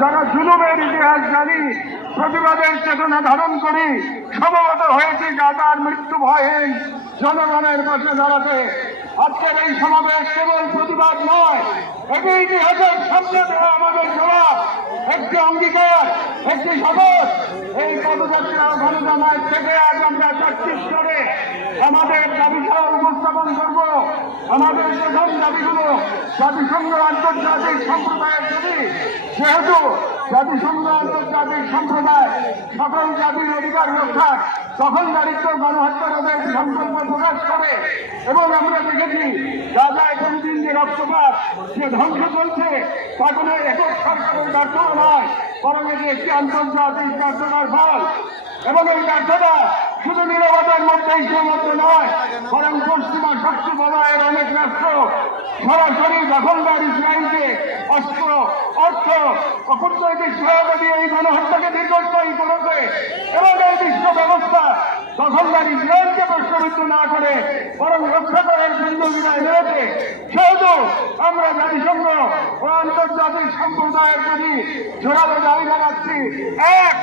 যারা জুলুমের ইতিহাস জানি প্রতিবাদের চেতনা ধারণ করি সমবেত হয়েছে গাজার মৃত্যু ভয়হীন জনগণের পাশে দাঁড়াতে। আজকের এই সমাবেশ কেবল প্রতিবাদ নয় এটি ইতিহাসের সামনে দেওয়া আমাদের জবাব। একটি অঙ্গীকার, একটি শপথ, এই পদযাত্রা ঘনজামায় থেকে আজ আমরা ছত্তিশগড়ে আমাদের দাবিগুলো উপস্থাপন করব। আমাদের প্রথম দাবিগুলো জাতিসংঘ আন্তর্জাতিক সম্প্রদায়ের দাবি। যেহেতু জাতিসংঘ আন্তর্জাতিক সম্প্রদায় সকল জাতির অধিকার রক্ষা তখন দারিদ্র গণহত্যার সংকল্প প্রকাশ করে এবং আমরা দেখেছি গাজায় প্রতিদিন যে রক্তপাত, যে ধ্বংস চলছে তা কোনো একক সরকারের ব্যর্থতা নয়, বরং এটি একটি আন্তর্জাতিক ব্যর্থতার ফল। এবং এই ব্যর্থতা শুধু নিরবতার মধ্যেই সীমাবদ্ধ নয়, বরং পশ্চিমা শক্তি বলয়ের অনেক রাষ্ট্র সরাসরি দখলদার ইসরায়েলকে অকূটনৈতিক সহায়তা দিয়ে এই গণহত্যাকে দীর্ঘস্থায়ী করেছে এবং এই বিশ্ব ব্যবস্থা দখলদার ইসরায়েলকে প্রশ্নবিদ্ধ না করে বরং রক্ষা করার কেন্দ্র বিদায় রয়েছে। সেহেতু আমরা জাতিসংঘ ও আন্তর্জাতিক সম্প্রদায়ের প্রতি জোরালো দাবি জানাচ্ছি। এক